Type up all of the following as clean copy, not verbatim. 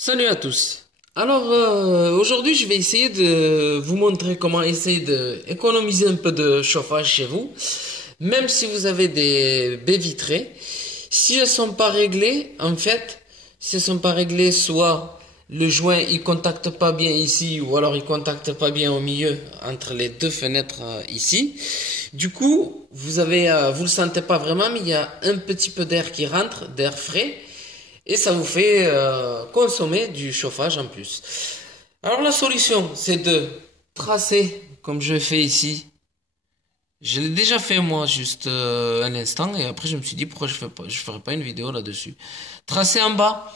Salut à tous. Alors aujourd'hui je vais essayer de vous montrer comment essayer d'économiser un peu de chauffage chez vous, même si vous avez des baies vitrées. Si elles sont pas réglées, en fait, si elles sont pas réglées, soit le joint il contacte pas bien ici, ou alors il contacte pas bien au milieu entre les deux fenêtres ici. Du coup, vous le sentez pas vraiment, mais il y a un petit peu d'air qui rentre, d'air frais. Et ça vous fait consommer du chauffage en plus. Alors la solution, c'est de tracer comme je fais ici. Je l'ai déjà fait moi juste un instant et après je me suis dit pourquoi je ferais pas une vidéo là-dessus. Tracer en bas,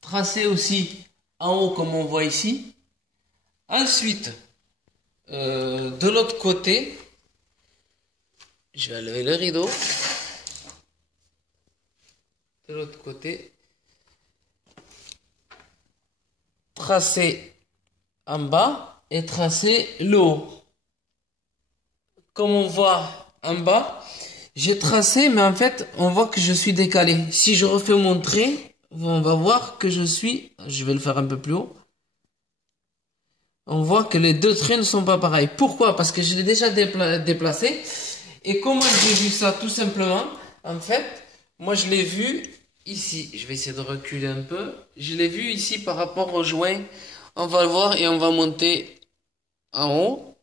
tracer aussi en haut comme on voit ici. Ensuite, de l'autre côté, je vais lever le rideau. De l'autre côté, tracer en bas et tracer le haut. Comme on voit en bas, j'ai tracé, mais en fait, on voit que je suis décalé. Si je refais mon trait, on va voir que je vais le faire un peu plus haut. On voit que les deux traits ne sont pas pareils. Pourquoi? Parce que je l'ai déjà déplacé. Et comment j'ai vu ça? Tout simplement, en fait, moi je l'ai vu ici. Je vais essayer de reculer un peu. Je l'ai vu ici par rapport au joint. On va le voir et on va monter en haut.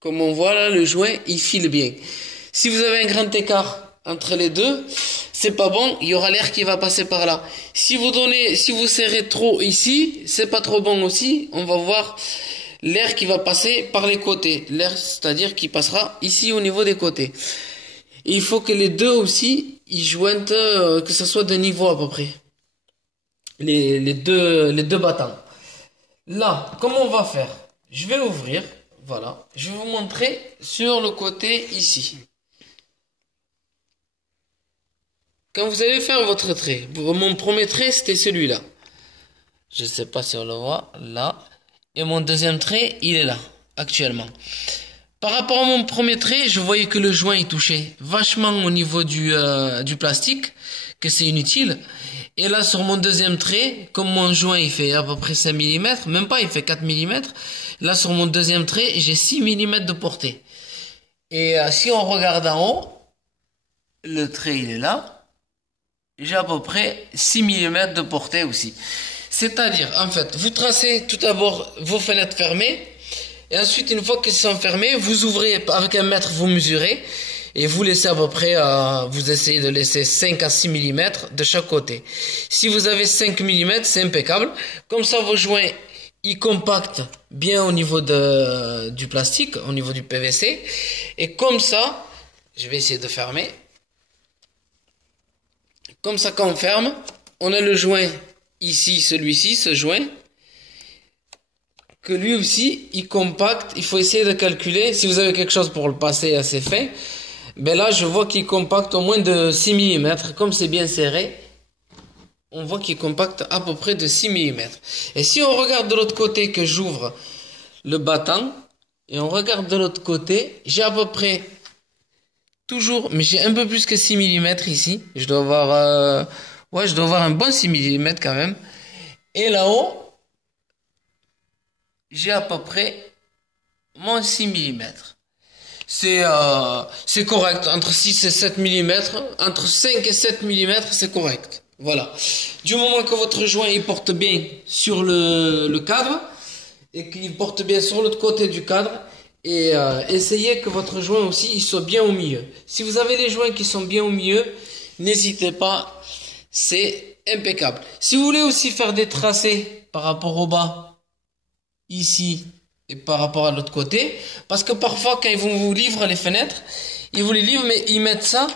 Comme on voit là, le joint, il file bien. Si vous avez un grand écart entre les deux, c'est pas bon, il y aura l'air qui va passer par là. Si vous serrez trop ici, c'est pas trop bon aussi. On va voir l'air qui va passer par les côtés. L'air, c'est-à-dire qui passera ici au niveau des côtés. Et il faut que les deux aussi, ils joignent, que ce soit de niveau à peu près. Les deux battants. Là, comment on va faire? Je vais ouvrir. Voilà, je vais vous montrer sur le côté ici. Quand vous allez faire votre trait, mon premier trait c'était celui-là. Je ne sais pas si on le voit, là. Et mon deuxième trait, il est là, actuellement. Par rapport à mon premier trait, je voyais que le joint il touchait vachement au niveau du plastique, que c'est inutile. Et là, sur mon deuxième trait, comme mon joint il fait à peu près 5 mm, même pas, il fait 4 mm. Là, sur mon deuxième trait, j'ai 6 mm de portée. Et si on regarde en haut, le trait il est là. J'ai à peu près 6 mm de portée aussi. C'est-à-dire, en fait, vous tracez tout d'abord vos fenêtres fermées. Et ensuite, une fois qu'elles sont fermées, vous ouvrez avec un mètre, vous mesurez. Et vous laissez à peu près, vous essayez de laisser 5 à 6 mm de chaque côté. Si vous avez 5 mm, c'est impeccable. Comme ça, vos joints, ils compactent bien au niveau du plastique, au niveau du PVC. Et comme ça, je vais essayer de fermer. Comme ça, quand on ferme, on a le joint ici, celui-ci, ce joint. Que lui aussi, il compacte. Il faut essayer de calculer. Si vous avez quelque chose pour le passer assez fin. Ben là, je vois qu'il compacte au moins de 6 mm. Comme c'est bien serré, on voit qu'il compacte à peu près de 6 mm. Et si on regarde de l'autre côté que j'ouvre le battant, et on regarde de l'autre côté, j'ai à peu près toujours, mais j'ai un peu plus que 6 mm ici. Je dois avoir, je dois avoir un bon 6 mm quand même. Et là-haut, j'ai à peu près mon 6 mm. C'est correct. Entre 6 et 7 mm, entre 5 et 7 mm, c'est correct. Voilà. Du moment que votre joint, il porte bien sur le cadre, et qu'il porte bien sur l'autre côté du cadre, et essayez que votre joint aussi, il soit bien au milieu. Si vous avez les joints qui sont bien au milieu, n'hésitez pas, c'est impeccable. Si vous voulez aussi faire des tracés par rapport au bas, ici, et par rapport à l'autre côté, parce que parfois quand ils vont vous livrer les fenêtres, ils vous les livrent mais ils mettent ça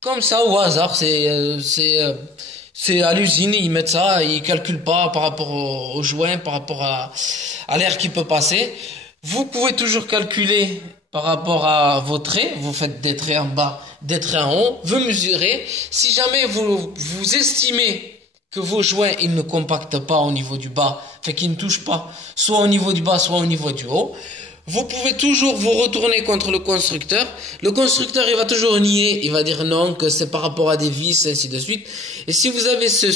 comme ça au hasard, c'est à l'usine, ils mettent ça, ils calculent pas par rapport au joint, par rapport à l'air qui peut passer. Vous pouvez toujours calculer par rapport à vos traits, vous faites des traits en bas, des traits en haut, vous mesurez. Si jamais vous estimez que vos joints, ils ne compactent pas au niveau du bas, fait qu'ils ne touchent pas, soit au niveau du bas, soit au niveau du haut, vous pouvez toujours vous retourner contre le constructeur. Le constructeur, il va toujours nier, il va dire non, que c'est par rapport à des vis, ainsi de suite. Et si vous avez ce